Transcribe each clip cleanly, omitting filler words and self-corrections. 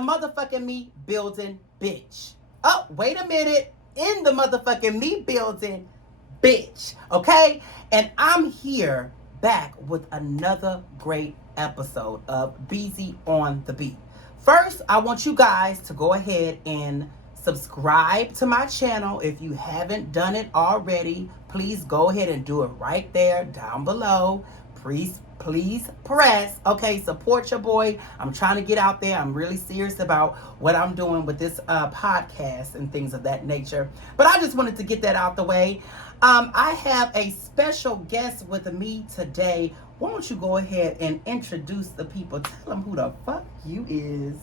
motherfucking me building, bitch. Oh, wait a minute. In the motherfucking me building, bitch. Okay? And I'm here back with another great episode of Beezy on the Beat. First, I want you guys to go ahead and subscribe to my channel. If you haven't done it already, please go ahead and do it right there down below. Please press. Okay, support your boy. I'm trying to get out there. I'm really serious about what I'm doing with this podcast and things of that nature. But I just wanted to get that out the way. I have a special guest with me today. Why don't you go ahead and introduce the people? Tell them who the fuck you is.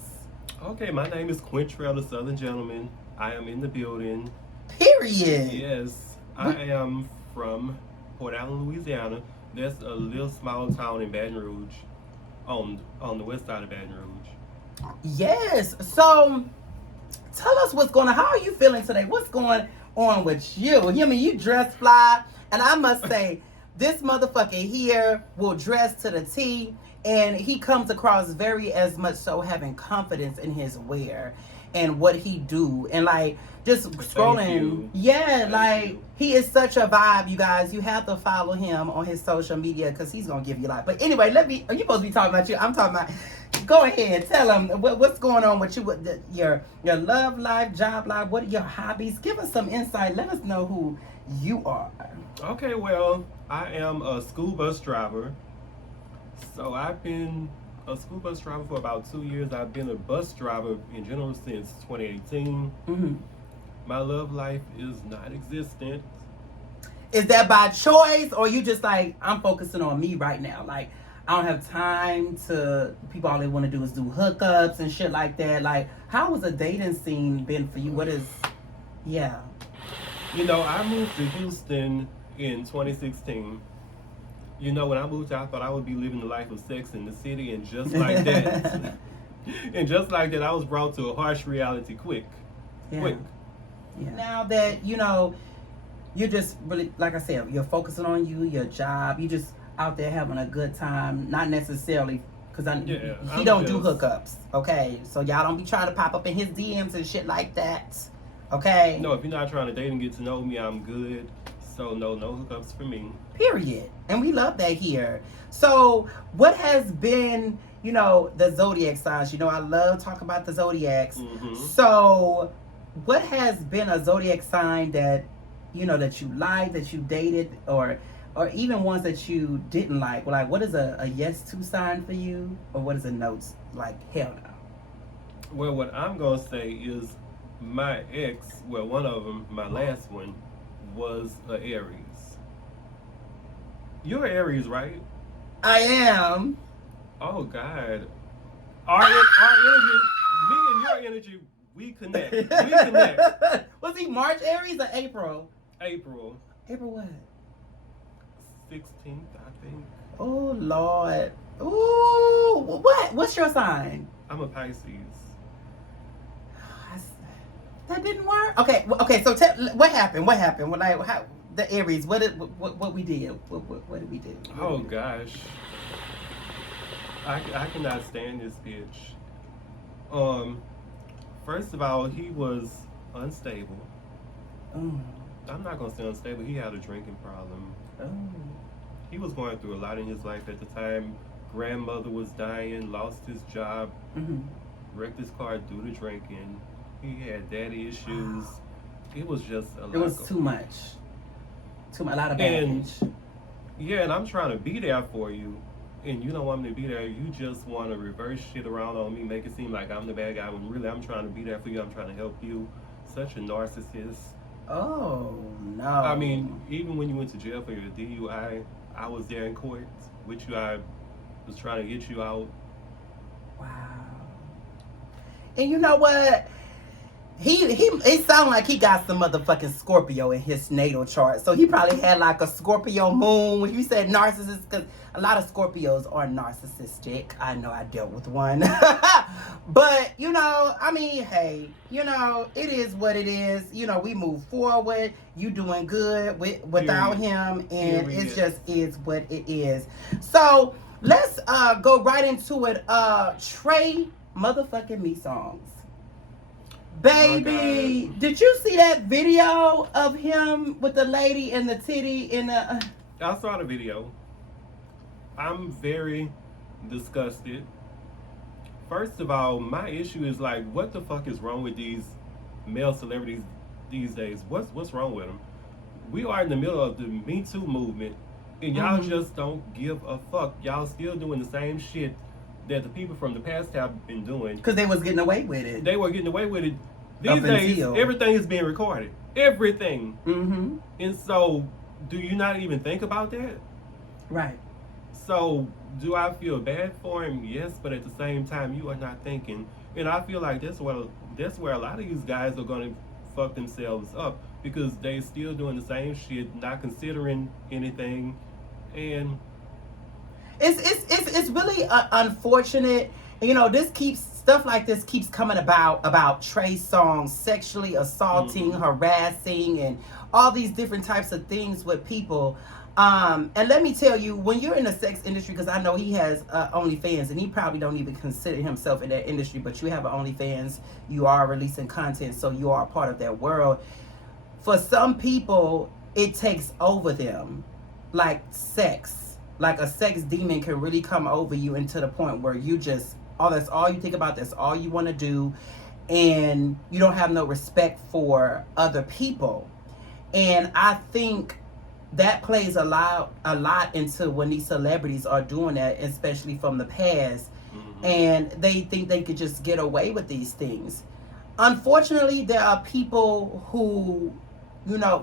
Okay, my name is Quintrell, the Southern Gentleman. I am in the building. Period. Yes, I am from Port Allen, Louisiana. That's a little small town in Baton Rouge, on the west side of Baton Rouge. Yes. So, tell us what's going on. How are you feeling today? What's going on with you? I mean, you dress fly, and I must say, this motherfucker here will dress to the T, and he comes across very as much so having confidence in his wear and what he do, and like just scrolling. Yeah, like he is such a vibe, you guys. You have to follow him on his social media because he's gonna give you life. But anyway, are you supposed to be talking about you? I'm talking about. Go ahead, tell him what's going on with you, with your love life, job life. What are your hobbies? Give us some insight. Let us know who you are. Okay, well, I am a school bus driver. So I've been a school bus driver for about 2 years. I've been a bus driver in general since 2018. Mm-hmm. My love life is not existent. Is that by choice, or you just like, I'm focusing on me right now? Like, I don't have time to, people all they want to do is do hookups and shit like that. Like, how has the dating scene been for you? What is, yeah. You know, I moved to Houston in 2016. You know, when I moved here, I thought I would be living the life of sex in the city, and just like that, I was brought to a harsh reality quick. Yeah. Now that, you know, you're just really, like I said, you're focusing on you, your job, you just out there having a good time, not necessarily, because he don't do hookups, okay? So y'all don't be trying to pop up in his DMs and shit like that, okay? No, if you're not trying to date and get to know me, I'm good. So no hookups for me. Period. And we love that here. So what has been, you know, the zodiac signs? You know, I love talking about the zodiacs. Mm-hmm. So what has been a zodiac sign that, you know, that you like, that you dated, or even ones that you didn't like? Like, what is a yes to sign for you? Or what is a no, like, hell no? Well, what I'm going to say is my ex, well, one of them, my last one, was an Aries. You're Aries, right? I am. Oh, God. Our energy, me and your energy, we connect. We connect. Was he March Aries or April? April. April what? 16th, I think. Oh, Lord. Ooh, what? What's your sign? I'm a Pisces. That didn't work. Okay. So what happened? What happened? Like, how the Aries? What we did? What did we do? Oh gosh, I cannot stand this bitch. First of all, he was unstable. Oh. I'm not gonna say unstable. He had a drinking problem. Oh. He was going through a lot in his life at the time. Grandmother was dying, lost his job, wrecked his car due to drinking. He had daddy issues. It was just a lot. It was too much. A lot of baggage. And I'm trying to be there for you, and you don't want me to be there. You just want to reverse shit around on me, make it seem like I'm the bad guy, when really I'm trying to be there for you. I'm trying to help you. Such a narcissist. Oh, no. I mean, even when you went to jail for your DUI, I was there in court with you. I was trying to get you out. Wow. And you know what? It sounds like he got some motherfucking Scorpio in his natal chart. So he probably had like a Scorpio moon. When you said narcissist, because a lot of Scorpios are narcissistic. I know I dealt with one. But, you know, I mean, hey, you know, it is what it is. You know, we move forward. You doing good without him. And it just is what it is. So let's go right into it. Trey, motherfucking me songs. Baby, did you see that video of him with the lady and the titty in the... I saw the video. I'm very disgusted. First of all, my issue is like, what the fuck is wrong with these male celebrities these days? What's wrong with them? We are in the middle of the Me Too movement, and y'all just don't give a fuck. Y'all still doing the same shit that the people from the past have been doing. Because they was getting away with it. They were getting away with it. These days, everything is being recorded. Everything. Mm-hmm. And so, do you not even think about that? Right. So, do I feel bad for him? Yes, but at the same time, you are not thinking. And I feel like that's where a lot of these guys are going to fuck themselves up, because they still doing the same shit, not considering anything, and it's really unfortunate. You know, stuff like this keeps coming about Trey Songz sexually assaulting, harassing, and all these different types of things with people. And let me tell you, when you're in the sex industry, because I know he has OnlyFans, and he probably don't even consider himself in that industry, but you have an OnlyFans, you are releasing content, so you are a part of that world. For some people, it takes over them, like sex. Like a sex demon can really come over you, and to the point where you just, that's all you think about, that's all you want to do, and you don't have no respect for other people. And I think that plays a lot into when these celebrities are doing that, especially from the past, and they think they could just get away with these things. Unfortunately, there are people who,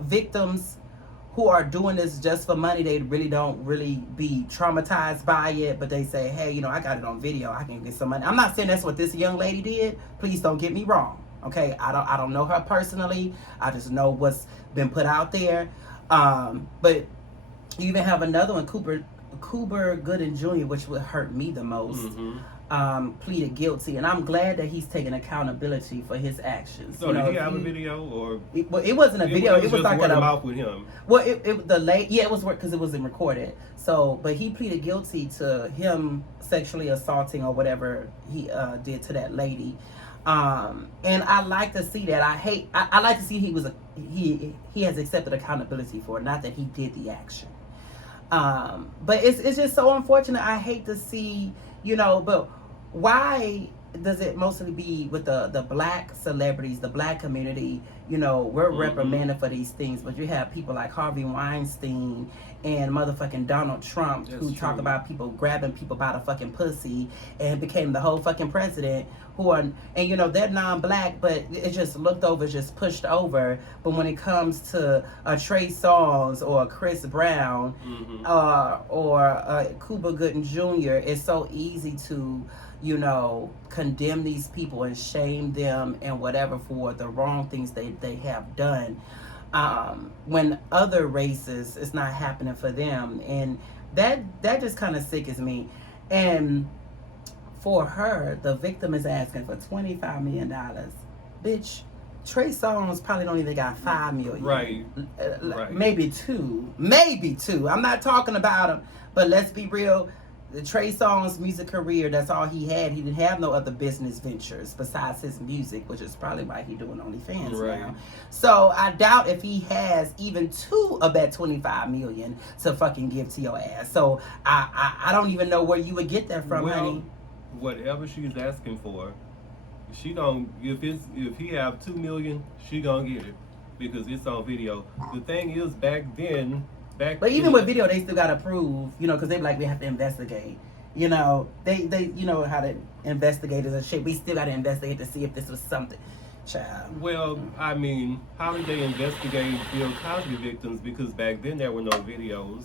victims who are doing this just for money. They really don't be traumatized by it, but they say, hey, I got it on video, I can get some money. I'm not saying that's what this young lady did. Please don't get me wrong. Okay, I don't know her personally. I just know what's been put out there. But you even have another one, Cooper Gooden Jr., which would hurt me the most. Pleaded guilty, and I'm glad that he's taking accountability for his actions. So did he have a video, or it wasn't a video? It was like word of mouth with him. Well, it was because it wasn't recorded. So, but he pleaded guilty to him sexually assaulting or whatever he did to that lady. And I like to see that. I like to see he has accepted accountability for it, not that he did the action. But it's just so unfortunate. I hate to see, but why does it mostly be with the black celebrities, the black community? We're reprimanded for these things, but you have people like Harvey Weinstein and motherfucking Donald Trump who talk about people grabbing people by the fucking pussy and became the whole fucking president, they're non-black, but it's just looked over, just pushed over. But when it comes to a Trey Songz or a Chris Brown or a Cuba Gooden Jr., it's so easy to condemn these people and shame them and whatever for the wrong things they have done. When other races, it's not happening for them, and that just kind of sickens me. And for her, the victim is asking for $25 million. Bitch, Trey Songz probably don't even got $5 million. Right. Maybe two. I'm not talking about him, but let's be real. The Trey Songz music career, that's all he had. He didn't have no other business ventures besides his music, which is probably why he's doing OnlyFans now. So I doubt if he has even two of that $25 million to fucking give to your ass. So I don't even know where you would get that from, honey. Whatever she's asking for, she gon' if he have $2 million, she gonna get it because it's on video. The thing is, but even with video, they still gotta prove, because they be like, we have to investigate. They how the investigators and shit. We still gotta investigate to see if this was something. Child. Well, I mean, how did they investigate Bill Cosby victims? Because back then there were no videos.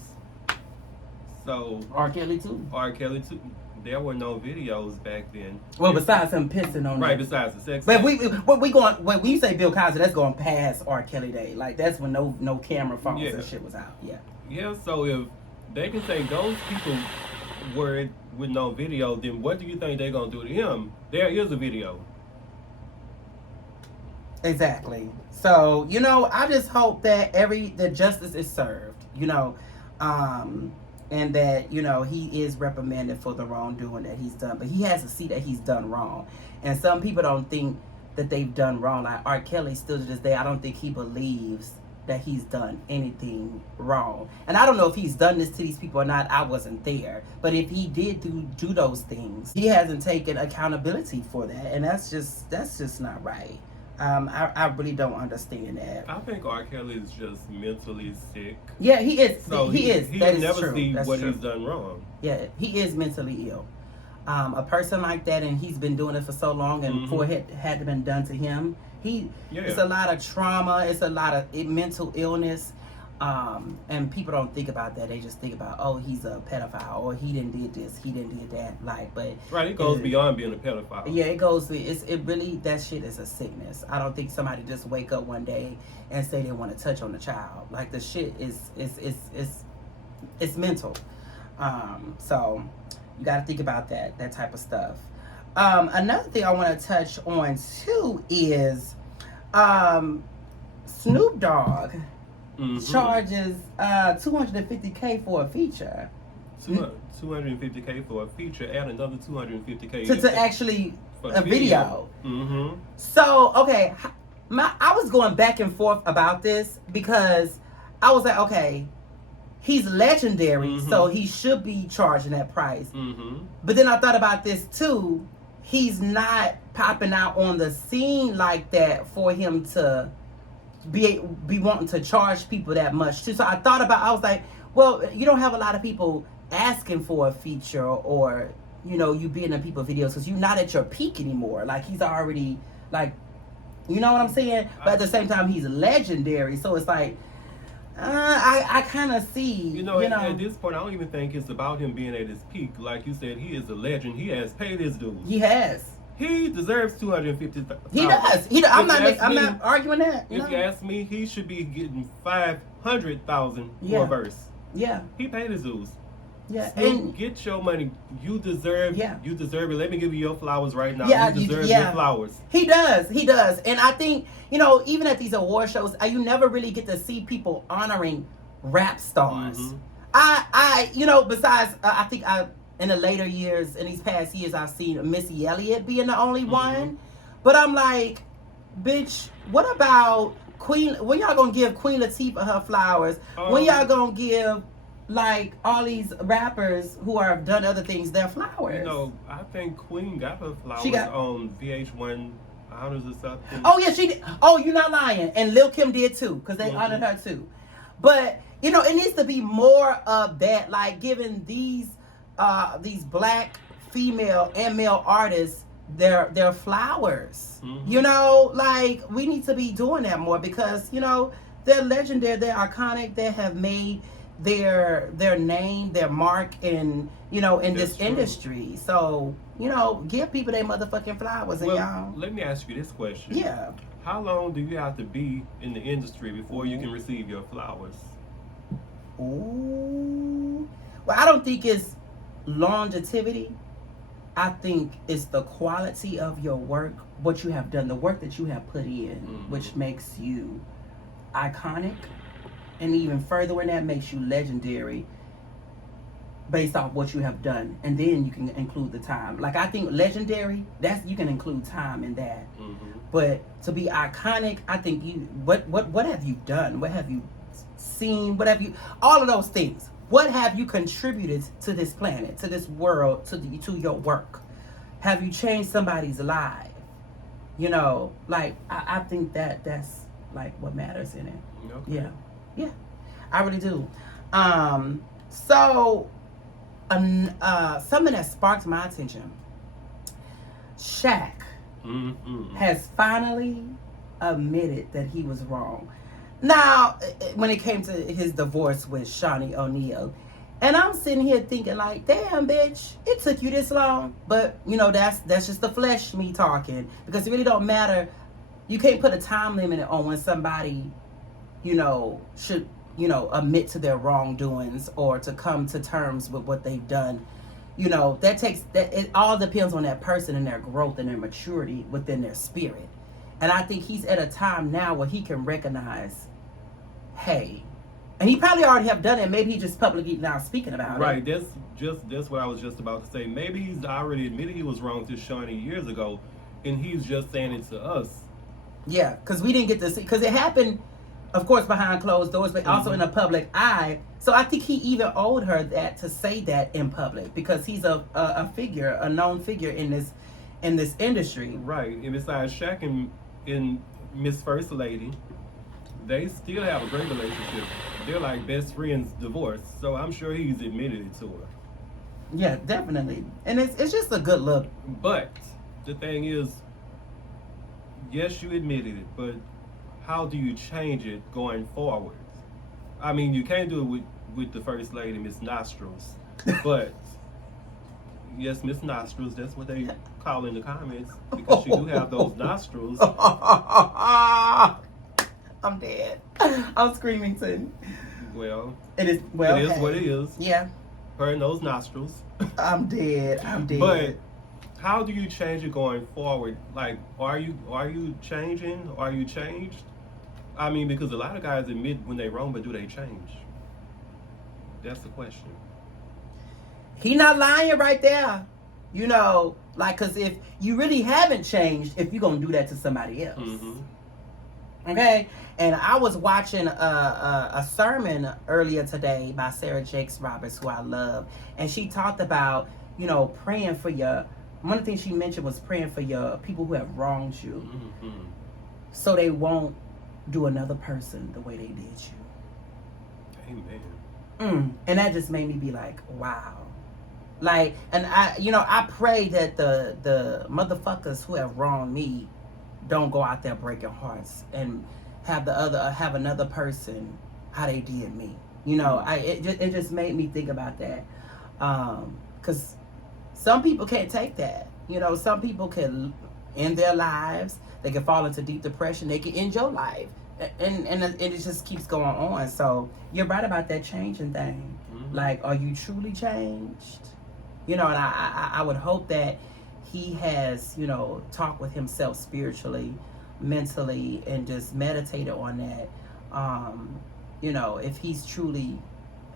So R.Kelly too. There were no videos back then. Well, besides him pissing on right, it. Besides the sex. But when you say Bill Cosby, that's going past R. Kelly day. Like that's when no camera phones and shit was out. Yeah. So if they can say those people were with no video, then what do you think they're gonna do to him? There is a video. Exactly. So I just hope that the justice is served. and that, you know, he is reprimanded for the wrongdoing that he's done, but he has to see that he's done wrong. And some people don't think that they've done wrong. Like R.Kelly, still to this day, I don't think he believes that he's done anything wrong. And I don't know if he's done this to these people or not. I wasn't there. But if he did do those things, he hasn't taken accountability for that. And that's just not right. I really don't understand that. I think R. Kelly is just mentally sick. Yeah, he is. So he is. He That is never true. see That's what true. he's done wrong. Yeah, he is mentally ill. A person like that, and he's been doing it for so long, and before it had been done to him, it's a lot of trauma. It's a lot of mental illness. And people don't think about that. They just think about, oh, he's a pedophile, or he didn't did this, he didn't did that. Like, but right, it goes beyond being a pedophile. Yeah, it goes. It really, that shit is a sickness. I don't think somebody just wake up one day and say they want to touch on the child. Like, the shit is mental. So you got to think about that type of stuff. Another thing I want to touch on too is Snoop Dogg charges $250K for a feature. $250K for a feature and another $250K to actually for a video. Mm-hmm. So, okay, I was going back and forth about this because I was like, okay, he's legendary, so he should be charging that price. But then I thought about this too. He's not popping out on the scene like that for him to be wanting to charge people that much too. So I thought about, I was like, well, you don't have a lot of people asking for a feature, or, you know, you being in people's videos because you're not at your peak anymore. Like, he's already, like, you know what I'm saying? But at the same time, he's legendary. So it's like, I kind of see, you know, at this point, I don't even think it's about him being at his peak. Like you said, he is a legend. He has paid his dues. He has. He deserves $250,000. He does. I'm not arguing that. If you ask me, he should be getting $500,000 for a verse. Yeah. He paid his dues. Yeah. Snoop, and get your money. You deserve. Yeah. You deserve it. Let me give you your flowers right now. Yeah, you deserve your flowers. He does. He does. And I think, you know, even at these award shows, you never really get to see people honoring rap stars. I you know, besides, I think in the later years, in these past years, I've seen Missy Elliott being the only one. But I'm like, bitch, what about Queen? When y'all gonna give Queen Latifah her flowers? When y'all gonna give, like, all these rappers who have done other things their flowers? You know, I think Queen got her flowers on VH1 Honors or something. Oh, yeah, she did. Oh, you're not lying. And Lil Kim did too, because they honored her too. But, you know, it needs to be more of that, like giving these black female and male artists their flowers. You know, like, we need to be doing that more because, you know, they're legendary, they're iconic, they have made their name, their mark in, you know, in this industry. So, you know, give people their motherfucking flowers. And y'all, let me ask you this question. Yeah. How long do you have to be in the industry before you can receive your flowers? Ooh. Well, I don't think it's longevity. I think it's the quality of your work, what you have done, the work that you have put in, which makes you iconic. And even further in that, makes you legendary based off what you have done. And then you can include the time. Like, I think legendary, you can include time in that. But to be iconic, I think what have you done? What have you seen? What have you, all of those things. What have you contributed to this planet, to this world, to your work? Have you changed somebody's life? You know, like, I think that's like what matters in it. Okay. Yeah, I really do. So, something that sparked my attention. Shaq has finally admitted that he was wrong. Now, when it came to his divorce with Shaunie O'Neal, and I'm sitting here thinking like, damn, bitch, it took you this long. But, you know, that's just the flesh me talking, because it really don't matter. You can't put a time limit on when somebody, you know, should, you know, admit to their wrongdoings or to come to terms with what they've done. You know, it all depends on that person and their growth and their maturity within their spirit. And I think he's at a time now where he can recognize, hey, And he probably already have done it. Maybe he just publicly now speaking about it. Right. That's what I was just about to say. Maybe he's already admitted he was wrong to Shaunie years ago, and he's just saying it to us. Yeah, because we didn't get to see, because it happened, of course, behind closed doors, but also in a public eye. So I think he even owed her that to say that in public, because he's a figure, a known figure in this industry. Right. And besides Shaq and Miss First Lady, they still have a great relationship. They're like best friends divorced. So I'm sure he's admitted it to her. Yeah, definitely. And it's just a good look. But the thing is, yes, you admitted it, but how do you change it going forward? I mean, you can't do it with the First Lady, Miss Nostrils. But, yes, Miss Nostrils, that's what they call in the comments, because she do have those nostrils. I'm dead. I'm screaming too. Well, it is what it is. Yeah. Her and those nostrils. I'm dead. But how do you change it going forward? Like, are you changing? Are you changed? I mean, because a lot of guys admit when they're wrong, but do they change? That's the question. He not lying right there. You know, like, because if you really haven't changed, if you're going to do that to somebody else. Okay? And I was watching a sermon earlier today by Sarah Jakes Roberts, who I love. And she talked about, you know, praying for your... One of the things she mentioned was praying for your people who have wronged you. So they won't do another person the way they did you. Amen. And that just made me be like, wow. Like, and I pray that the motherfuckers who have wronged me don't go out there breaking hearts and have another person how they did me. You know, it just made me think about that. Because some people can't take that. You know, some people can end their lives. They can fall into deep depression. They can end your life. And it just keeps going on. So you're right about that changing thing. Like, are you truly changed? You know, and I would hope that he has, you know, talked with himself spiritually, mentally, and just meditated on that. You know, if he's truly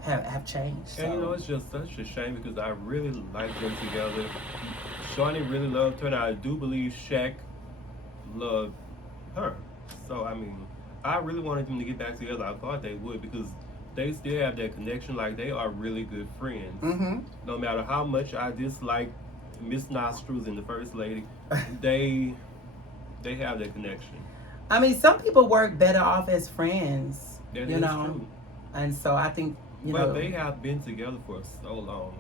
have changed. So. And you know, it's just such a shame because I really like them together. Shaunie really loved her, and I do believe Shaq loved her. So I mean, I really wanted them to get back together. I thought they would because they still have that connection. Like, they are really good friends. No matter how much I dislike Miss Nostrils and the First Lady, they have that connection. I mean, some people work better off as friends. That you is know, true. And so I think But they have been together for so long,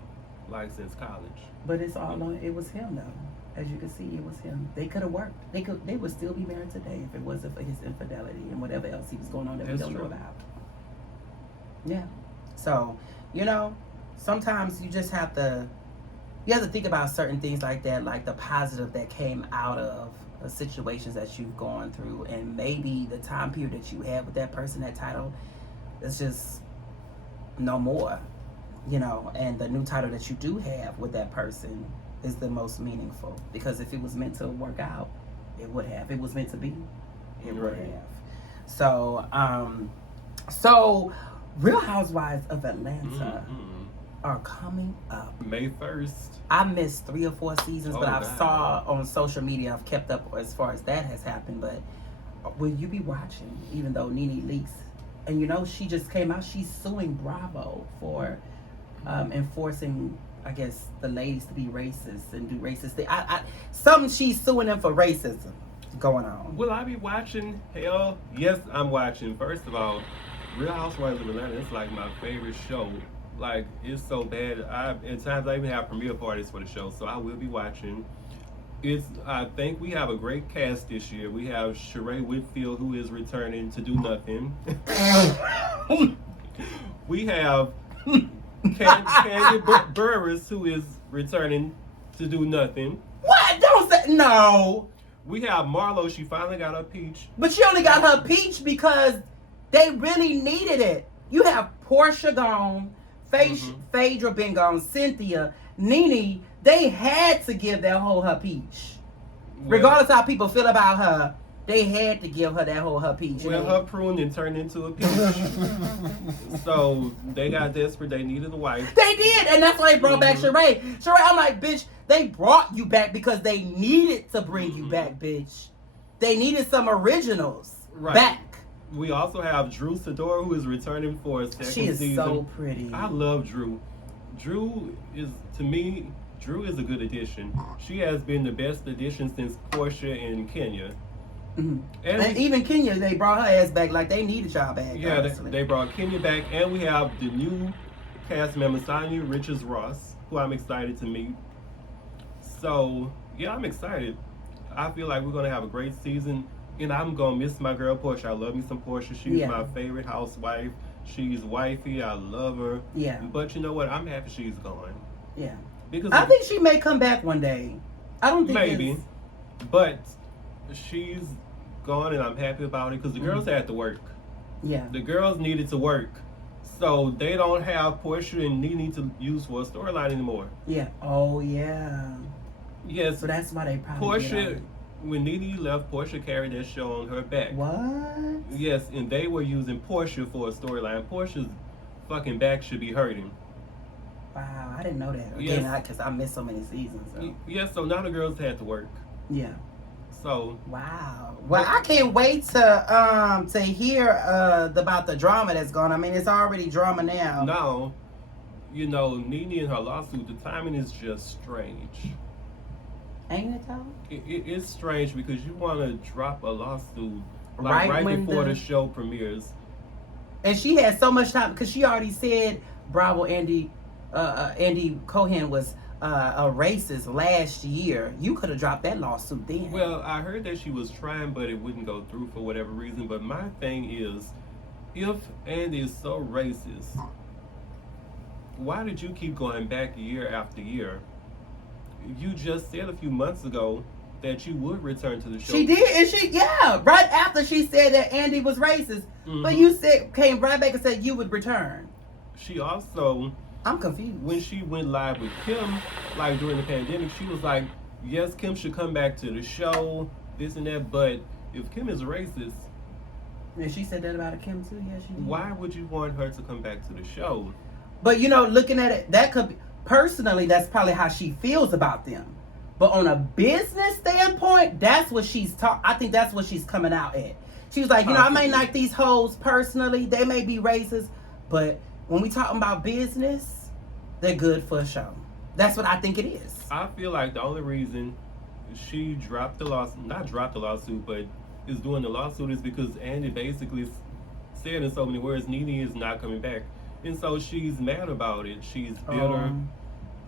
like since college. But it's all on. It was him though. As you can see, it was him. They could have worked. They would still be married today if it wasn't for his infidelity and whatever else he was going on that we don't know about. Yeah. So, you know, sometimes you just have to think about certain things like that, like the positive that came out of the situations that you've gone through, and maybe the time period that you had with that person, that title, is just no more, you know, and the new title that you do have with that person is the most meaningful, because if it was meant to work out, it would have. It was meant to be, it would have. So, Real Housewives of Atlanta are coming up. May 1st. I missed 3 or 4 seasons, but I've saw on social media, I've kept up as far as that has happened. But will you be watching, even though Nene leaks? And you know, she just came out, she's suing Bravo for enforcing, I guess, the ladies to be racist and do racist things. She's suing them for racism going on. Will I be watching? Hell, yes, I'm watching. First of all, Real Housewives of Atlanta is like my favorite show. Like, it's so bad. At times I even have premiere parties for the show, so I will be watching. I think we have a great cast this year. We have Sheree Whitfield, who is returning to do nothing. We have Candy Burris, who is returning to do nothing. What? Don't say no. We have Marlo. She finally got her peach. But she only got her peach because they really needed it. You have Portia gone, Phaedra been gone, Cynthia, Nene. They had to give that whole her peach. Regardless how people feel about her, They had to give her that whole her peach. Well, her prune and turned into a peach. So they got desperate. They needed a wife. They did, and that's why they brought back Sheree. Sheree, I'm like, bitch, they brought you back because they needed to bring you back, bitch. They needed some originals back. We also have Drew Sidor, who is returning for a second season. She is so pretty. I love Drew. Drew is, to me, Drew is a good addition. She has been the best addition since Portia and Kenya. Mm-hmm. And even Kenya, they brought her ass back like they needed y'all back. Yeah, they brought Kenya back, and we have the new cast member, Sonya Richards-Ross, who I'm excited to meet. So, yeah, I'm excited. I feel like we're going to have a great season. And I'm going to miss my girl Portia. I love me some Portia. She's my favorite housewife. She's wifey. I love her. Yeah. But you know what? I'm happy she's gone. Yeah. Because I think she may come back one day. I don't think maybe. But she's gone and I'm happy about it because the girls had to work. Yeah. The girls needed to work. So they don't have Portia and Nene to use for a storyline anymore. Yeah. Oh, yeah. Yes. So that's why they probably Portia... When Nene left, Portia carried that show on her back. What? Yes, and they were using Portia for a storyline. Portia's fucking back should be hurting. Wow, I didn't know that. Again, because I missed so many seasons. So. Yes, so now the girls had to work. Yeah. So. Wow. Well, I can't wait to hear about the drama that's going on. I mean, it's already drama now. Now, you know, Nene and her lawsuit, the timing is just strange. Ain't it though? It's strange because you want to drop a lawsuit right before the show premieres. And she had so much time because she already said Bravo Andy Cohen was a racist last year. You could have dropped that lawsuit then. Well, I heard that she was trying, but it wouldn't go through for whatever reason. But my thing is, if Andy is so racist, why did you keep going back year after year? You just said a few months ago that you would return to the show. She did, and right after she said that Andy was racist, but you came right back and said you would return. She also, I'm confused. When she went live with Kim, like during the pandemic, she was like, yes, Kim should come back to the show, this and that, but if Kim is racist. And she said that about Kim too, yeah, she did. Why would you want her to come back to the show? But looking at it, that could be, personally, that's probably how she feels about them. But on a business standpoint, that's what I think that's what she's coming out at. She was like, I may like these hoes personally. They may be racist. But when we talking about business, they're good for a show. That's what I think it is. I feel like the only reason she dropped the lawsuit, not dropped the lawsuit, but is doing the lawsuit is because Andy basically said in so many words, Nene is not coming back. And so she's mad about it. She's bitter.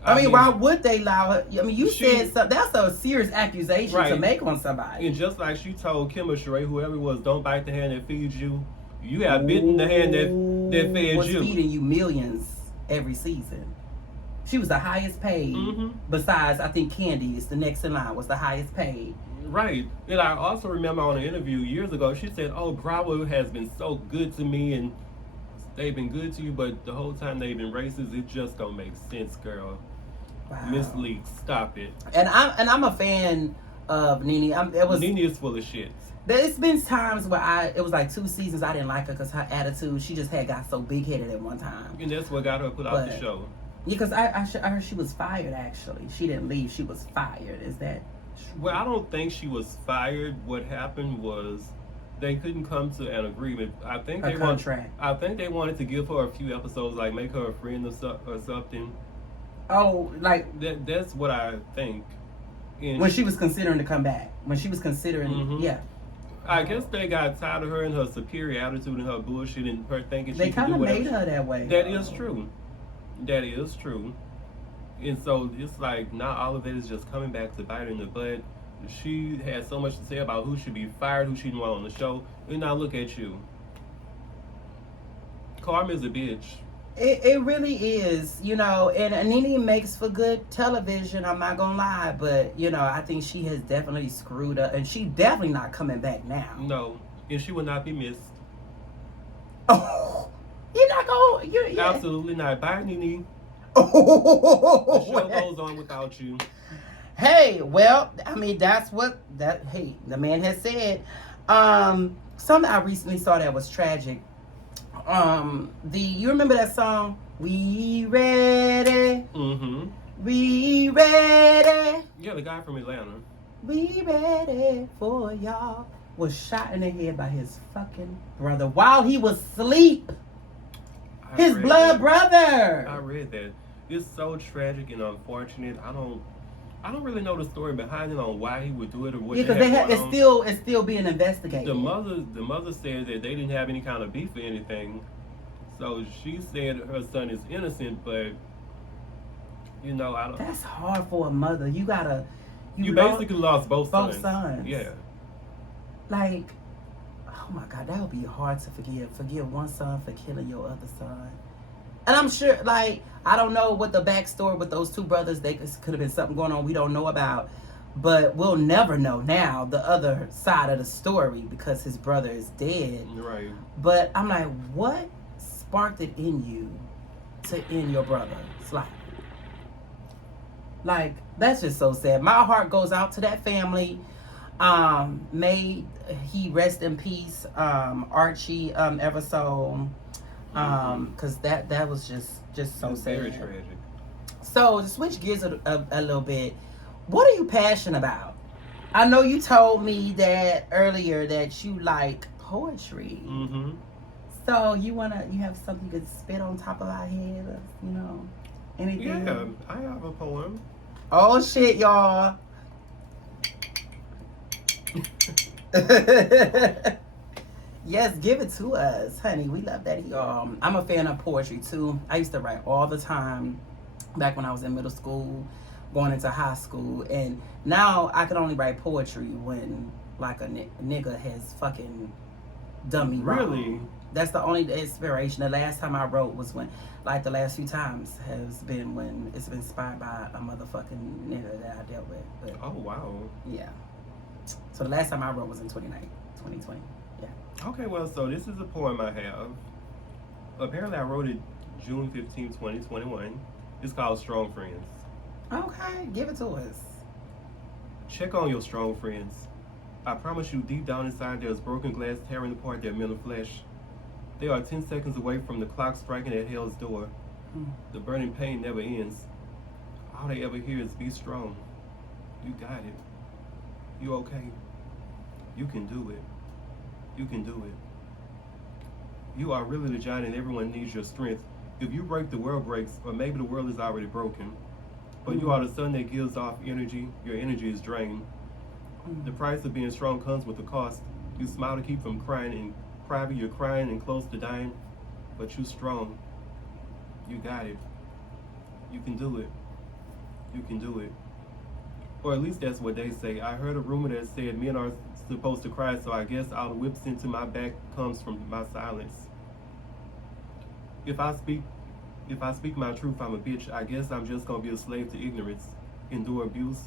I mean, why would they allow her? I mean, you said something. That's a serious accusation to make on somebody. And just like she told Kim or Sheree, whoever it was, don't bite the hand that feeds you. You have bitten the hand that fed was you. Feeding you millions every season. She was the highest paid. Besides, I think Candy is the next in line. Was the highest paid. Right. And I also remember on an interview years ago, she said, "Oh, Bravo has been so good to me and." They've been good to you, but the whole time they've been racist. It just don't make sense, girl. Wow. Miss Leak, stop it. And I'm a fan of Nene. Nene is full of shit. There's been times where it was like 2 seasons I didn't like her because her attitude, she just got so big headed at one time. And that's what got her put off the show. Yeah, because I heard she was fired. Actually, she didn't leave. She was fired. Is that true? Well, I don't think she was fired. What happened was. They couldn't come to an agreement. I think they wanted to give her a few episodes, like make her a friend or something. Oh, like that's what I think. And when she was considering to come back, when she was considering, yeah. I guess they got tired of her and her superior attitude and her bullshit and her thinking she could do whatever. They kind of made her that way. That is true. That is true. And so it's like now all of it is just coming back to bite her in the butt. She had so much to say about who should be fired, who she didn't want on the show. And now look at you. Karma's a bitch. It really is, and Nene makes for good television, I'm not gonna lie, but I think she has definitely screwed up, and she definitely not coming back now. No, and she will not be missed. Oh, you're not going, Absolutely not. Bye, Nene. The show goes on without you. Hey, well, I mean, that's what that. Hey, the man has said. Something I recently saw that was tragic. The you remember that song? We ready, Mm-hmm. we ready, Yeah, the guy from Atlanta. we ready for y'all. Was shot in the head by his fucking brother while he was asleep. I His read blood that. brother. I read that. It's so tragic and unfortunate. I don't really know the story behind it on why he would do it or what Yeah, they because had going on. it's still being investigated. The mother said that they didn't have any kind of beef or anything. So she said her son is innocent, but I don't. That's hard for a mother. You gotta You lost basically lost both both sons. sons. Yeah. Like, oh my God, that would be hard to forgive. Forgive one son for killing your other son. And I'm sure, like, I don't know what the backstory with those two brothers. They could have been something going on we don't know about. But we'll never know now the other side of the story because his brother is dead. Right. But I'm like, what sparked it in you to end your brother's life? Like, that's just so sad. My heart goes out to that family. May he rest in peace, Archie, ever so, because that was just so It's sad. very tragic. So to switch gears a little bit, what are you passionate about? I know you told me that earlier that you like poetry. Mm-hmm. So you have something you could spit on top of our head, or, anything? Yeah, I have a poem. Oh shit, y'all. Yes, give it to us, honey. We love that. I'm a fan of poetry too. I used to write all the time back when I was in middle school, going into high school, and now I can only write poetry when like a nigga has fucking done me wrong. Really? That's the only inspiration. The last time I wrote was when, like, the last few times has been when it's been inspired by a motherfucking nigga that I dealt with. But Oh wow. yeah. So the last time I wrote was in 2020. Yeah. Okay, well, so this is a poem I have. Apparently, I wrote it June 15, 2021. It's called Strong Friends. Okay, give it to us. Check on your strong friends. I promise you, deep down inside, there's broken glass tearing apart their mental flesh. They are 10 seconds away from the clock striking at hell's door. The burning pain never ends. All they ever hear is be strong. You got it. You okay. You can do it. You can do it. You are really the giant and everyone needs your strength. If you break, the world breaks, or maybe the world is already broken. But you are the sun that gives off energy. Your energy is drained. The price of being strong comes with a cost. You smile to keep from crying. In private, you're crying and close to dying. But you're strong. You got it. You can do it. You can do it. Or at least that's what they say. I heard a rumor that said men are supposed to cry, so I guess all the whips into my back comes from my silence. If I speak my truth, I'm a bitch. I guess I'm just gonna be a slave to ignorance, endure abuse,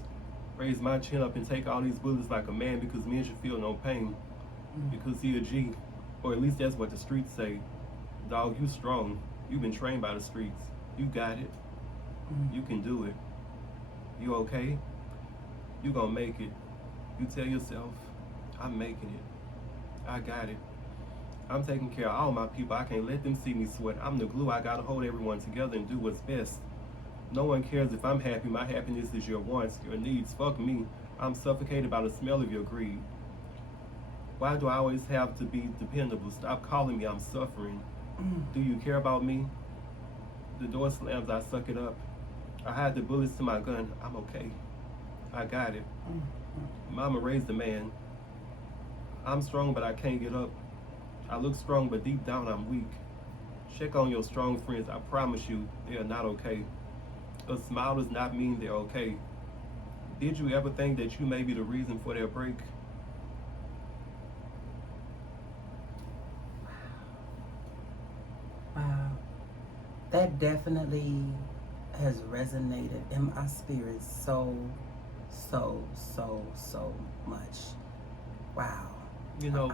raise my chin up and take all these bullets like a man because men should feel no pain. Because he a G. Or at least that's what the streets say. Dog, you strong. You've been trained by the streets. You got it. You can do it. You okay? You gonna make it. You tell yourself, I'm making it. I got it. I'm taking care of all my people. I can't let them see me sweat. I'm the glue. I gotta hold everyone together and do what's best. No one cares if I'm happy. My happiness is your wants, your needs. Fuck me. I'm suffocated by the smell of your greed. Why do I always have to be dependable? Stop calling me. I'm suffering. Do you care about me? The door slams. I suck it up. I hide the bullets to my gun. I'm okay. I got it. Mama raised a man. I'm strong, but I can't get up. I look strong, but deep down I'm weak. Check on your strong friends. I promise you, they are not okay. A smile does not mean they're okay. Did you ever think that you may be the reason for their break? Wow. That definitely has resonated in my spirit so much. Wow. You know,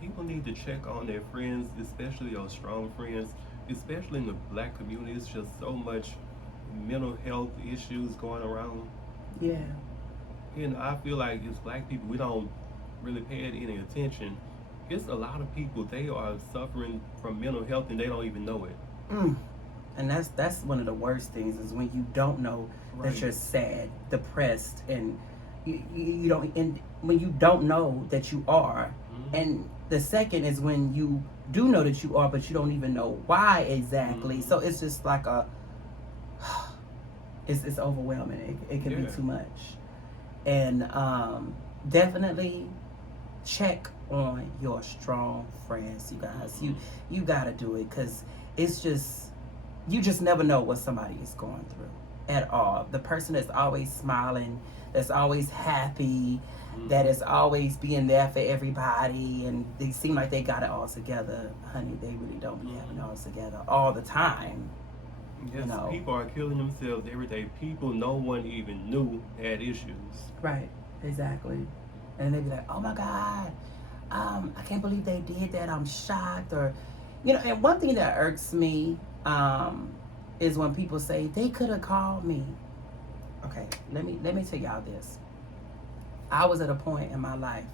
people need to check on their friends, especially your strong friends, especially in the black community. It's just so much mental health issues going around. Yeah. And I feel like as black people, we don't really pay it any attention. It's a lot of people, they are suffering from mental health and they don't even know it. Mm. And that's one of the worst things is when you don't know Right. that you're sad, depressed, and you don't. And when you don't know that you are, and the second is when you do know that you are, but you don't even know why exactly. So it's just like a, it's overwhelming. It can be too much, and definitely check on your strong friends, you guys. You gotta do it because it's just you just never know what somebody is going through at all. The person that's always smiling, that's always happy, that is always being there for everybody, and they seem like they got it all together. Honey, they really don't be having it all together all the time. Yes, You know. people are killing themselves every day. People no one even knew had issues. Right, exactly. And they be like, oh my God, I can't believe they did that. I'm shocked. Or, and one thing that irks me is when people say, they could have called me. Okay, let me tell y'all this. I was at a point in my life,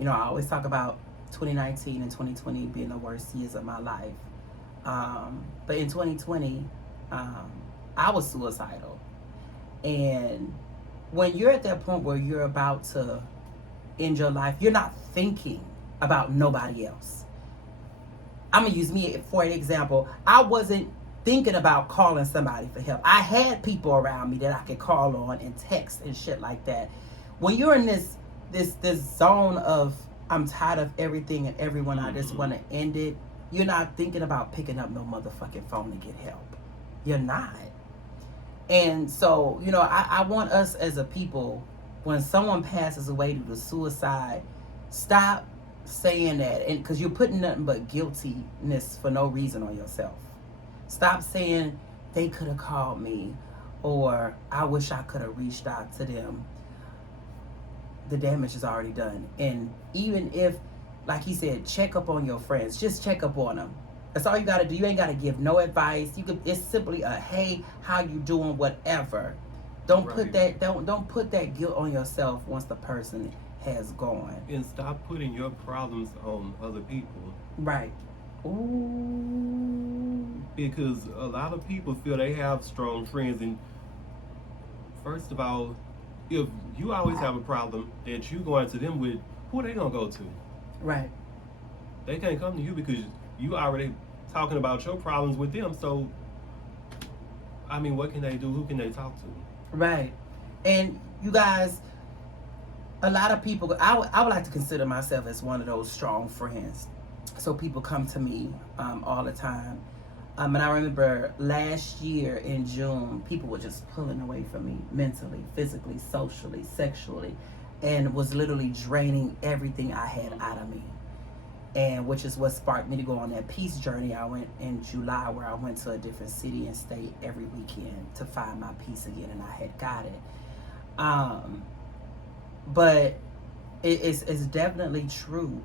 I always talk about 2019 and 2020 being the worst years of my life. But in 2020, I was suicidal. And when you're at that point where you're about to end your life, you're not thinking about nobody else. I'm going to use me for an example. I wasn't thinking about calling somebody for help. I had people around me that I could call on and text and shit like that. When you're in this zone of I'm tired of everything and everyone, I just want to end it, you're not thinking about picking up no motherfucking phone to get help. You're not. And so, I want us as a people, when someone passes away due to suicide, stop saying that, and because you're putting nothing but guiltiness for no reason on yourself. Stop saying they could have called me, or I wish I could have reached out to them. The damage is already done. And even if, like he said, check up on your friends, just check up on them. That's all you gotta do. You ain't gotta give no advice. It's simply a hey, how you doing, whatever. Don't put that don't put that guilt on yourself once the person has gone. And stop putting your problems on other people. Right. Ooh. Because a lot of people feel they have strong friends, and first of all, if you always have a problem that you going to them with, who are they gonna go to? Right. They can't come to you because you already talking about your problems with them. So, I mean, what can they do? Who can they talk to? Right. And you guys, a lot of people, I would like to consider myself as one of those strong friends. So people come to me all the time. And I remember last year in June, people were just pulling away from me mentally, physically, socially, sexually, and was literally draining everything I had out of me. And which is what sparked me to go on that peace journey. I went in July, where I went to a different city and stayed every weekend to find my peace again, and I had got it. But it's definitely true,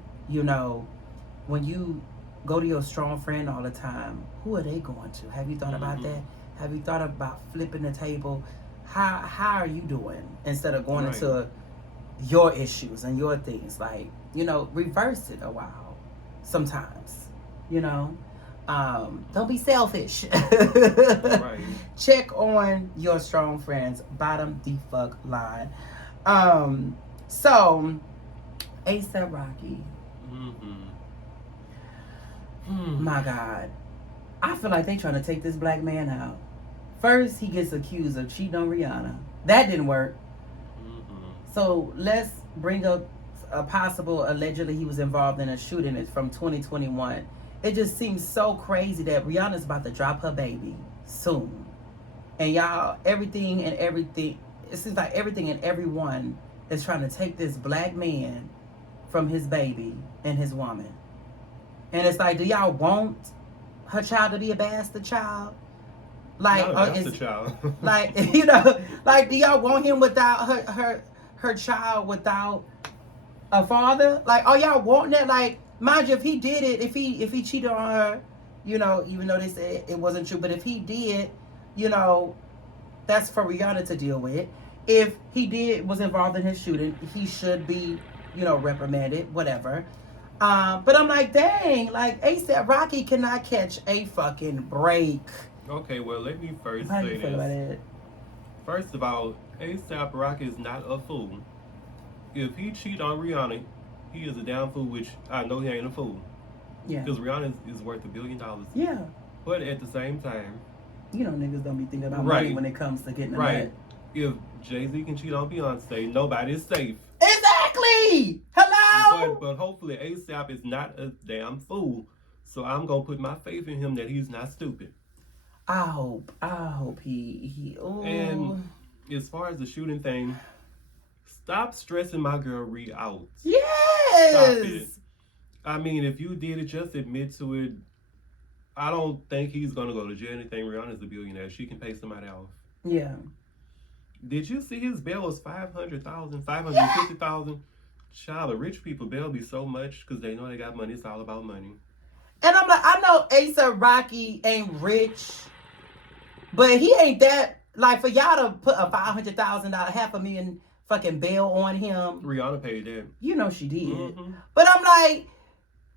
when you go to your strong friend all the time, who are they going to? Have you thought about that? Have you thought about flipping the table? How are you doing? Instead of going into your issues and your things, like, reverse it a while sometimes, don't be selfish. Right. Check on your strong friends, bottom the fuck line. So ASAP Rocky, my God, I feel like they trying to take this black man out. First, he gets accused of cheating on Rihanna. That didn't work. So let's bring up a possible, allegedly he was involved in a shooting from 2021. It just seems so crazy that Rihanna's about to drop her baby soon. And y'all, everything, it seems like everything and everyone is trying to take this black man from his baby and his woman. And it's like, do y'all want her child to be a bastard child? Like, Not a bastard child. Like, like, do y'all want him without her child without a father? Like, are y'all wanting that? Like, mind you, if he did it, if he cheated on her, even though they said it wasn't true, but if he did, that's for Rihanna to deal with. if he was involved in his shooting, he should be, reprimanded, whatever. But I'm like, dang, like ASAP Rocky cannot catch a fucking break. Okay, well, let me first How do say you feel about this. it? First of all, ASAP Rocky is not a fool. If he cheat on Rihanna, he is a damn fool, which I know he ain't a fool. Yeah. Because Rihanna is worth $1 billion. Yeah. But at the same time, niggas don't be thinking about Right. money when it comes to getting a right, nut. if Jay-Z can cheat on Beyonce, nobody's safe. Exactly! Hello! But hopefully ASAP is not a damn fool. So I'm going to put my faith in him that he's not stupid. I hope he ooh. And as far as the shooting thing, stop stressing my girl Ree out. Yes! Stop it. I mean, if you did it, just admit to it. I don't think he's going to go to jail or anything. Rihanna's a billionaire. She can pay somebody else. Yeah. Did you see his bail was $500,000, $550,000? Child, the rich people bail be so much because they know they got money. It's all about money. And I'm like, I know A$AP Rocky ain't rich, but he ain't that, like, for y'all to put a $500,000, $500,000 fucking bail on him. Rihanna paid that. You know she did. Mm-hmm. But I'm like,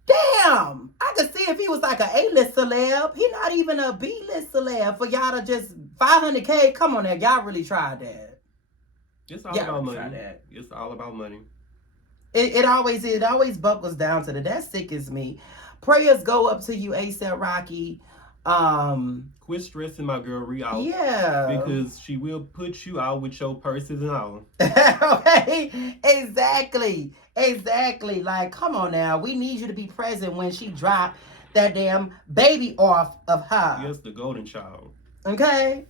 damn, I could see if he was like an A-list celeb. He not even a B-list celeb. For y'all to just $500K, come on there, y'all really tried that. It's all Y'all about really money. tried that. It's all about money. It always buckles down to that sickens me. Prayers go up to you, A$AP Rocky. Quit stressing my girl Ree out. Yeah. Because she will put you out with your purses and all. Okay, exactly. Like, come on now. We need you to be present when she dropped that damn baby off of her. Yes, the golden child. Okay?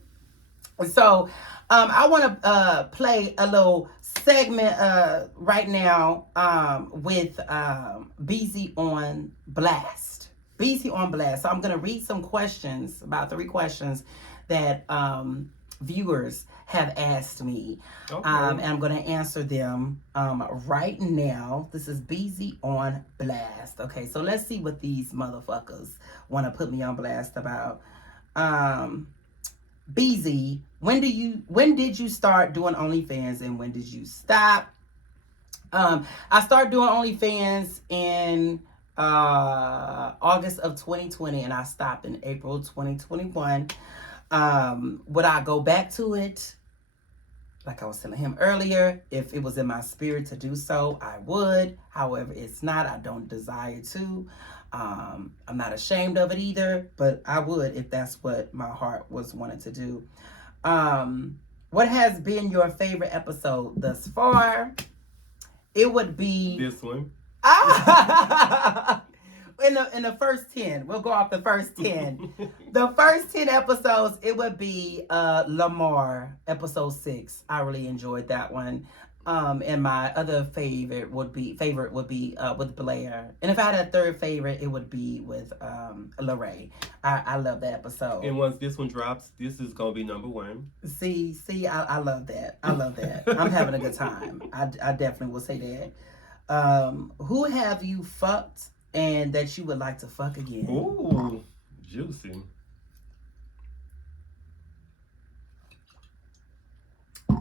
So, I want to play a little segment right now with beezyonBLAST. beezyonBLAST. So I'm going to read some questions, about 3 questions that viewers have asked me. Okay. And I'm going to answer them right now. This is beezyonBLAST. Okay, so let's see what these motherfuckers want to put me on blast about. Beezy, when did you start doing OnlyFans and when did you stop? I started doing OnlyFans in August of 2020 and I stopped in April 2021. Would I go back to it? Like I was telling him earlier, if it was in my spirit to do so, I would. However, it's not. I don't desire to. I'm not ashamed of it either, but I would if that's what my heart was wanting to do. What has been your favorite episode thus far? It would be this one. In the first 10, we'll go off the first 10. The first 10 episodes, it would be Lamar, episode 6. I really enjoyed that one. And my other favorite would be with Blair. And if I had a third favorite, it would be with Lorraine. I love that episode. And once this one drops, this is gonna be number 1. See, I love that. I love that. I'm having a good time. I definitely will say that. Who have you fucked and that you would like to fuck again? Ooh, juicy.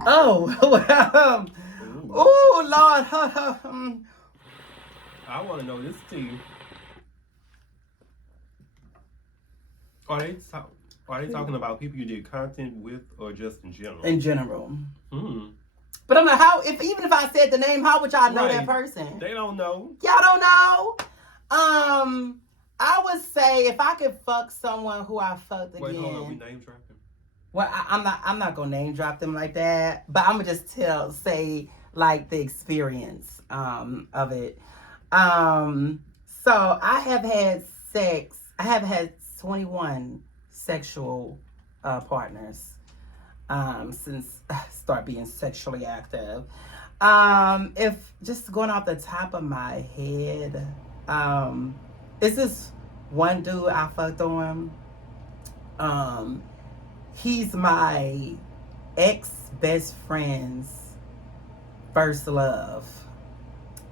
Oh, oh Lord. I want to know this tea. Are they talking about people you did content with or just in general? In general. Hmm. But I'm like, even if I said the name, how would y'all know that person? They don't know. Y'all don't know? I would say if I could fuck someone who I fucked again. Wait, hold on, we name dropping. Well, I'm not gonna name drop them like that, but I'm gonna just say like the experience of it. So I have had sex. I have had 21 sexual partners since I start being sexually active. If just going off the top of my head, is this one dude I fucked on? He's my ex-best friend's first love.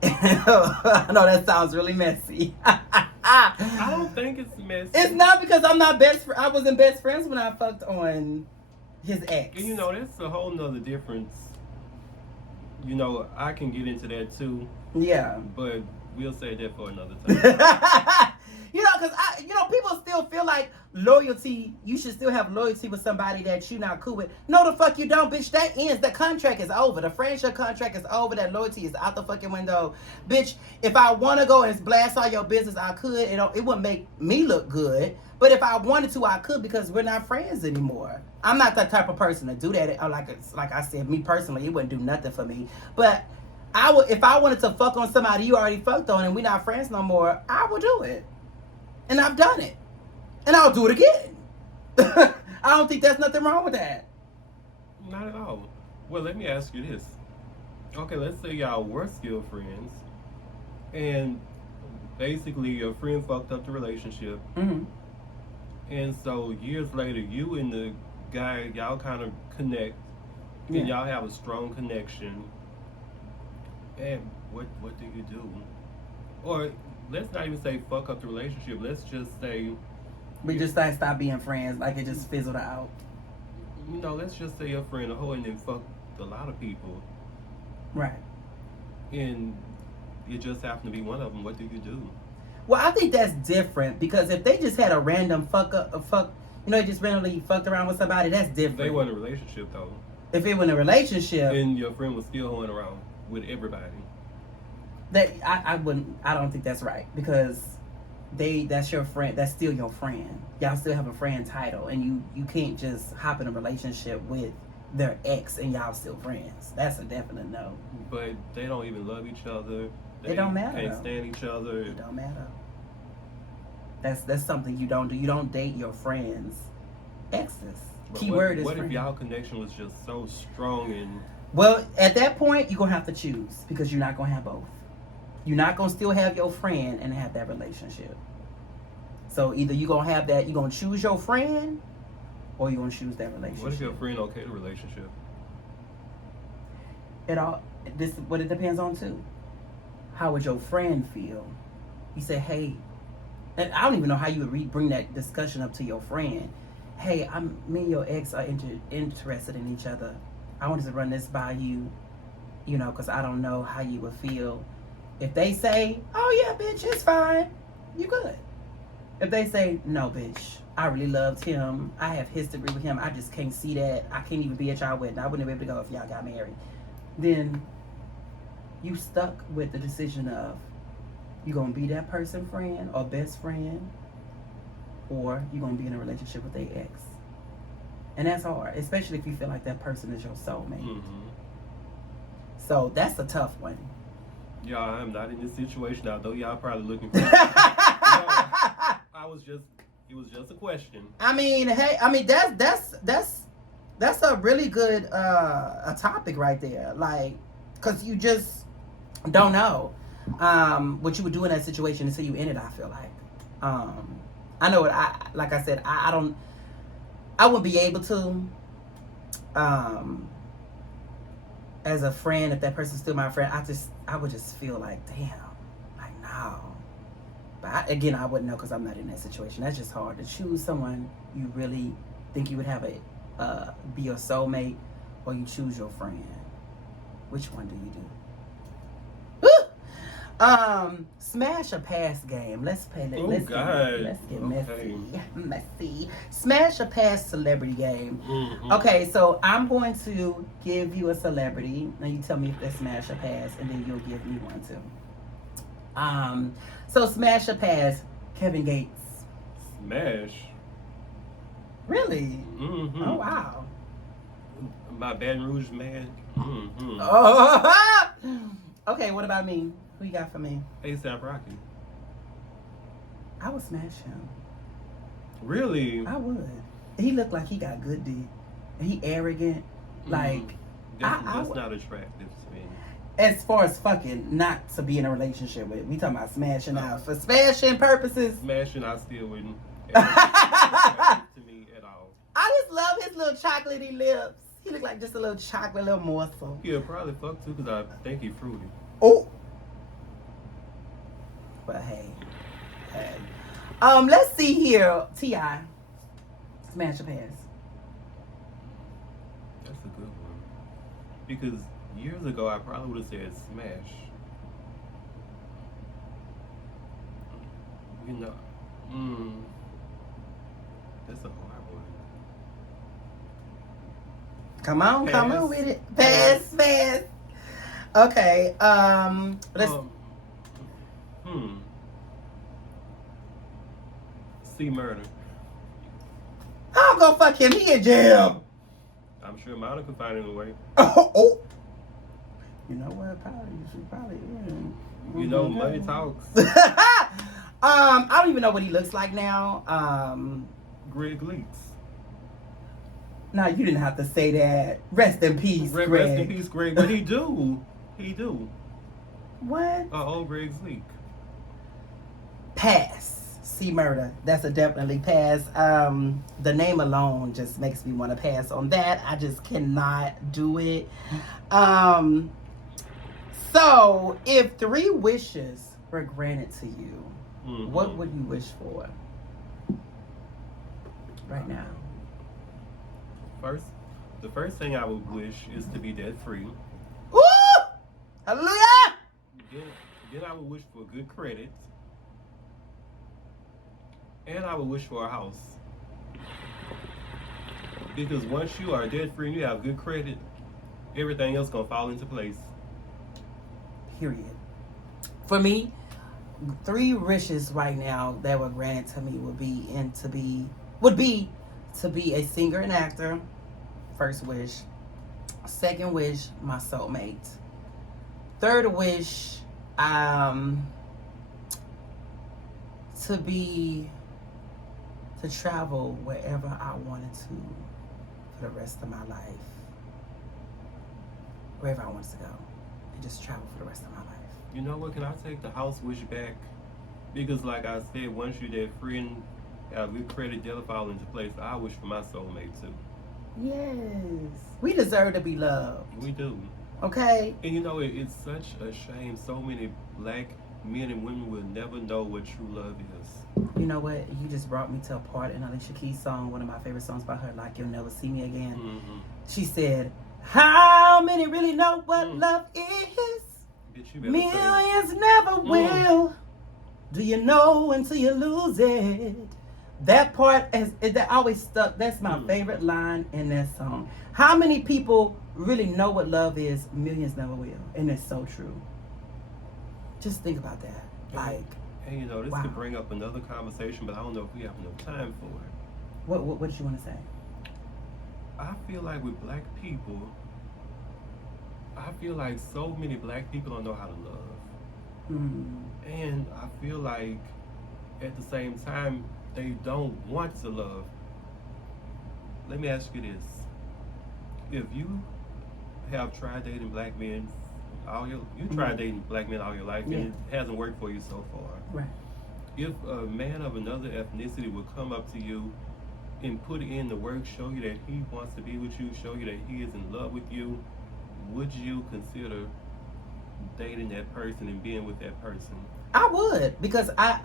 I know that sounds really messy. I don't think it's messy. It's not because I wasn't best friends when I fucked on his ex. And you know, that's a whole nother difference You know, I can get into that too, Yeah. but we'll say that for another time. Because people still feel like loyalty. You should still have loyalty with somebody that you not cool with. No, the fuck you don't, bitch. That ends. The contract is over. The friendship contract is over. That loyalty is out the fucking window, bitch. If I want to go and blast all your business, I could. It wouldn't make me look good. But if I wanted to, I could, because we're not friends anymore. I'm not that type of person to do that. Like I said, me personally, it wouldn't do nothing for me. But if I wanted to fuck on somebody you already fucked on and we're not friends no more, I will do it. And I've done it. And I'll do it again. I don't think there's nothing wrong with that. Not at all. Well, let me ask you this. Okay, let's say y'all were still friends, and basically your friend fucked up the relationship. Mm-hmm. And so years later, you and the guy, y'all kind of connect, and y'all have a strong connection. And what do you do? Or let's not even say fuck up the relationship. Let's just say we just stop being friends. Like it just fizzled out. Let's just say your friend a hoe and then fucked a lot of people. Right. And it just happened to be one of them. What do you do? Well, I think that's different, because if they just had a random they just randomly fucked around with somebody, that's different. They weren't in a relationship though. If it was in a relationship, and your friend was still hoeing around with everybody, I don't think that's right, because that's your friend. That's still your friend. Y'all still have a friend title, and you can't just hop in a relationship with their ex and y'all still friends. That's a definite no. But they don't even love each other. It don't matter. Can't stand each other. It don't matter. That's something you don't do. You don't date your friends' exes. Keyword is what friend. If y'all connection was just so strong and... Well, at that point, you're going to have to choose, because you're not going to have both. You're not going to still have your friend and have that relationship. So either you're going to have that, you're going to choose your friend, or you're going to choose that relationship. What if your friend okay the relationship? This is what it depends on too. How would your friend feel? You say, hey, and I don't even know how you would bring that discussion up to your friend. Hey, me and your ex are interested in each other. I wanted to run this by you, because I don't know how you would feel. If they say, oh yeah, bitch, it's fine, you good. If they say, no, bitch, I really loved him, I have history with him, I just can't see that, I can't even be at y'all wedding, I wouldn't be able to go if y'all got married, then you stuck with the decision of you gonna be that person friend or best friend, or you gonna be in a relationship with their ex. And that's hard, especially if you feel like that person is your soulmate. Mm-hmm. So that's a tough one. Y'all, I'm not in this situation, although y'all probably looking for it was just a question. That's a really good a topic right there. Like, cause you just don't know what you would do in that situation until you end it. I feel like I know what like I said, I wouldn't be able to as a friend, if that person's still my friend, I would just feel like, damn, like no. But again, I wouldn't know, because I'm not in that situation. That's just hard to choose someone you really think you would have be your soulmate, or you choose your friend. Which one do you do? Smash or pass game. Let's play that. Let's get messy. Smash or pass celebrity game. Mm-hmm. Okay, so I'm going to give you a celebrity, and you tell me if that's smash or pass, and then you'll give me one too. So smash or pass, Kevin Gates. Smash. Really? Mm-hmm. Oh wow. My Baton Rouge man. Mm-hmm. Oh. Okay, what about me? Who you got for me? A$AP Rocky. I would smash him. Really? I would. He looked like he got good dick. And he arrogant. Like, that's not attractive to me. As far as fucking, not to be in a relationship with. We talking about smashing out for smashing purposes. Smashing, I still wouldn't. To me at all. I just love his little chocolatey lips. He look like just a little chocolate little morsel. He'll probably fuck too, because I think he fruity. Oh. But hey. Let's see here. T.I. Smash or pass? That's a good one. Because Years ago, I probably would have said smash. You know, mm, that's a hard one. Come on Pass. with it. Pass. Okay, let's. Hmm. See murder. I'll go fuck him. He in jail. I'm sure Monica could find it a way. Oh. You know what? Probably you should probably. You know, money talks. I don't even know what he looks like now. Greg Leaks. No, you didn't have to say that. Rest in peace, Greg. Rest in peace, Greg. But he do. What? Old Greg's leak. Pass. See murder. That's a definitely pass. The name alone just makes me want to pass on that. I just cannot do it. So if 3 wishes were granted to you, what would you wish for right now? The first thing I would wish is to be debt free. Woo! Hallelujah! Then I would wish for good credit. And I would wish for a house. Because once you are debt free and you have good credit, everything else gonna fall into place. Period. For me, 3 wishes right now that were granted to me would be to be a singer and actor. First wish. Second wish, my soulmate. Third wish, to travel wherever I wanted to for the rest of my life. Wherever I wanted to go. And just travel for the rest of my life. You know what? Can I take the house wish back? Because like I said, once you're debt free and have good credit, they'll fall into place. I wish for my soulmate too. Yes. We deserve to be loved. We do. Okay? And you know, it's such a shame. So many black men and women will never know what true love is. You know what? You just brought me to a part in Alicia Keys' song, one of my favorite songs by her, Like You'll Never See Me Again. Mm-hmm. She said, how many really know what love is? Millions never will. Do you know until you lose it? That part, that always stuck. That's my favorite line in that song. How many people really know what love is? Millions never will. And it's so true. Just think about that. Like, and you know, this could bring up another conversation, but I don't know if we have enough time for it. What did you want to say? I feel like with black people, I feel like so many black people don't know how to love. And I feel like at the same time, they don't want to love. Let me ask you this. If you have tried dating black men tried dating black men all your life and it hasn't worked for you so far. Right. If a man of another ethnicity would come up to you and put in the work, show you that he wants to be with you, show you that he is in love with you, would you consider dating that person and being with that person? I would, because I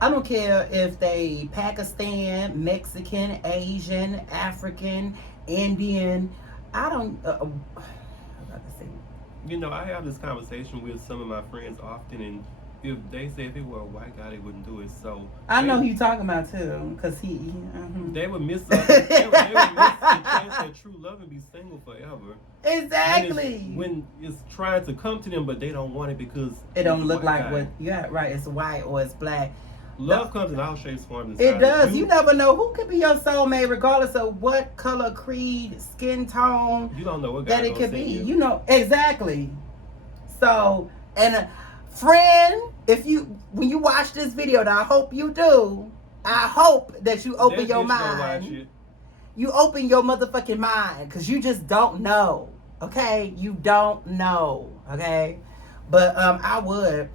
don't care if they Pakistan, Mexican, Asian, African, Indian. I don't. I'm about to say. You know, I have this conversation with some of my friends often, and if they say if it were a white guy, they wouldn't do it. So I know who you're talking about too, because they would miss they would miss the chance that true love and be single forever. Exactly. When it's trying to come to them, but they don't want it because it don't look like what you got. Right, it's white or it's black. Love comes in all shapes, forms, and sizes. It does. You never know who could be your soulmate, regardless of what color, creed, skin tone. You don't know what guy that it could be. You know exactly. So, and friend, when you watch this video, and I hope you do. I hope that you open your mind. You open your motherfucking mind, because you just don't know. Okay, you don't know. Okay, but I would.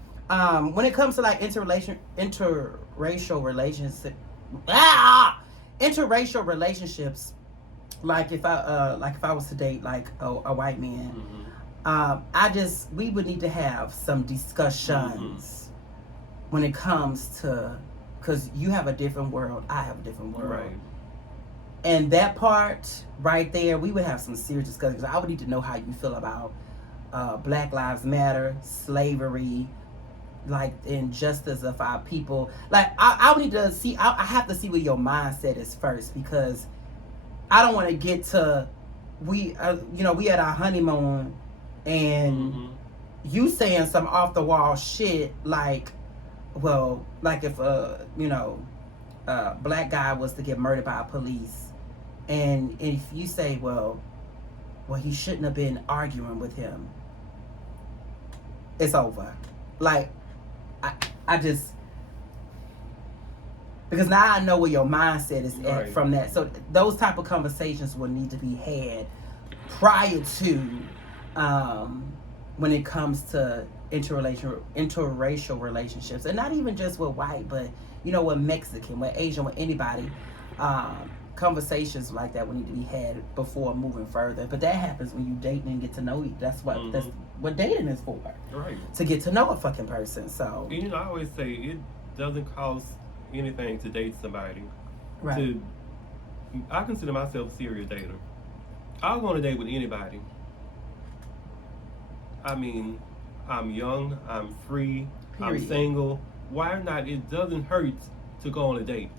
When it comes to like interracial relationships, like if I was to date like a white man, we would need to have some discussions when it comes to, because you have a different world, I have a different world, right? And that part right there, we would have some serious discussions. I would need to know how you feel about Black Lives Matter, slavery, like the injustice of our people. Like I need to see. I have to see where your mindset is first, because I don't want to get to we at our honeymoon and you saying some off the wall shit like, well, like if black guy was to get murdered by police, and if you say, well, he shouldn't have been arguing with him, it's over. Like, I just, because now I know where your mindset is at from that. So those type of conversations will need to be had prior to when it comes to interracial relationships, and not even just with white, but with Mexican, with Asian, with anybody. Conversations like that will need to be had before moving further. But that happens when you date and get to know you. That's what dating is for. Right. To get to know a fucking person. So I always say it doesn't cost anything to date somebody. Right. I consider myself a serious dater. I'll go on a date with anybody. I mean, I'm young, I'm free, period. I'm single. Why not? It doesn't hurt to go on a date.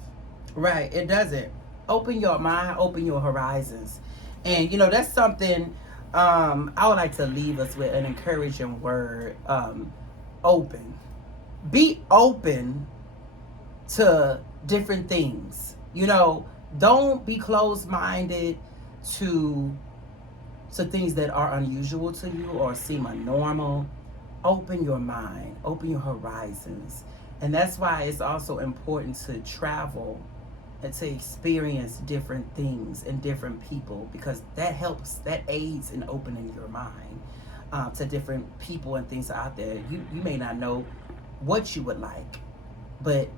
Right, it doesn't. Open your mind, open your horizons. And, that's something I would like to leave us with, an encouraging word. Open. Be open to different things. Don't be closed-minded to things that are unusual to you or seem abnormal. Open your mind, open your horizons. And that's why it's also important to travel and to experience different things and different people, because that aids in opening your mind to different people and things out there. You may not know what you would like, but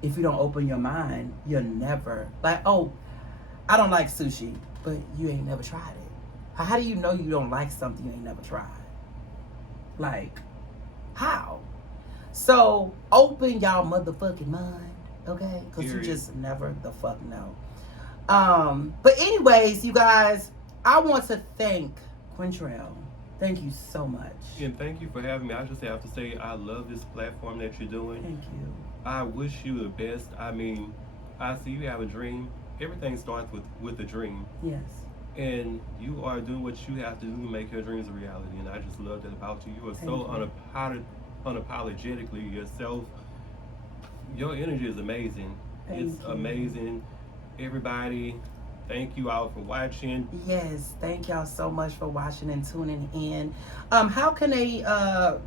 if you don't open your mind, you'll never, like, oh, I don't like sushi, but you ain't never tried it. How do you know you don't like something you ain't never tried? Like, how? So open y'all motherfucking mind, okay? Because you just never the fuck know. But anyways, you guys, I want to thank Quintrell. Thank you so much. And thank you for having me. I just have to say, I love this platform that you're doing. Thank you. I wish you the best. I mean, I see you have a dream. Everything starts with a dream. Yes. And you are doing what you have to do to make your dreams a reality. And I just love that about you. You are so unapologetically yourself. Your energy is amazing. It's amazing. Everybody, thank you all for watching. Yes, thank y'all so much for watching and tuning in. How can they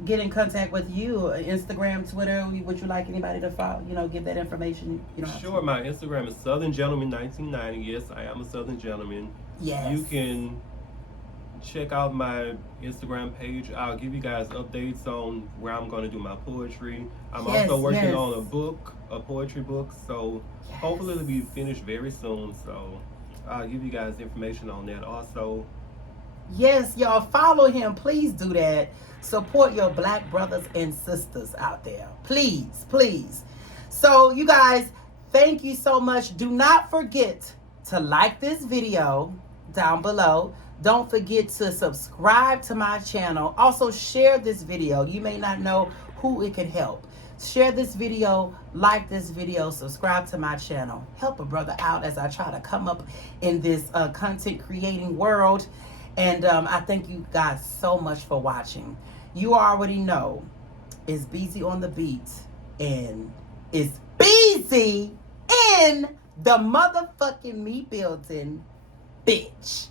get in contact with you? Instagram, Twitter? Would you like anybody to follow? Give that information. Sure. My Instagram is Southern Gentleman 1990. Yes, I am a Southern gentleman. Yes. You can check out my Instagram page. I'll give you guys updates on where I'm going to do my poetry. I'm also working on a poetry book. So hopefully it'll be finished very soon. So I'll give you guys information on that also. Yes, y'all follow him. Please do that. Support your black brothers and sisters out there. Please, please. So you guys, thank you so much. Do not forget to like this video down below. Don't forget to subscribe to my channel. Also share this video. You may not know who it could help. Share this video, like this video, subscribe to my channel. Help a brother out as I try to come up in this content creating world. And I thank you guys so much for watching. You already know it's Beezy on the beat, and it's Beezy in the motherfucking me building, bitch.